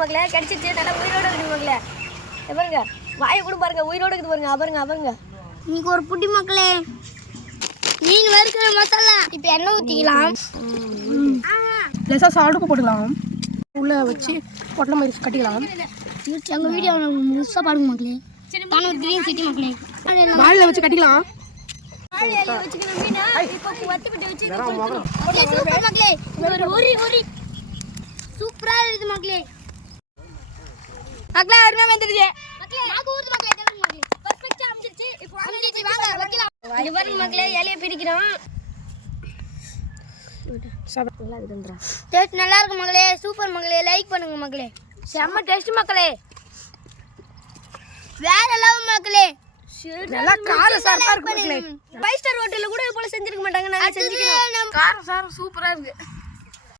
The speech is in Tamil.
மக்களே கிடைச்சிச்சு நல்லா உயிரோட இருக்குது மக்களே பாருங்க வாயை கூட பாருங்க உயிரோட இருக்குது பாருங்க பாருங்க இன்னைக்கு ஒரு புட்டி மக்களே மீன் வறுக்கிற மசாலா இப்போ எண்ணெய் ஊற்றிக்கலாம் லேசாக சால்ட் போட்டுக்கலாம் உள்ளே வச்சு பொட்டலை மாதிரி கட்டிக்கலாம் எங்கள் வீடியோ முழுசாக பாருங்க மக்களே தானே கிரீன் சிட்டி மக்களே வாயில் வச்சு கட்டிக்கலாம் சூப்பரா இருக்குது மக்களே மக்களே அருமையா வந்துருச்சு மக்களே இலைய பிரிக்கிறோம் நல்லா இருக்கு மக்களே சூப்பர் மக்களே லைக் பண்ணுங்க மக்களே செம்ம டேஸ்ட் மக்களே வேற லெவல் மக்களே நல்லா காரம் சாரமா இருக்கு மக்களே 5 ஸ்டார் ஹோட்டல்ல கூட இது போல செஞ்சிருக்க மாட்டாங்க நாங்க செஞ்சுக்கிறோம் காரம் சாரம் சூப்பரா இருக்கு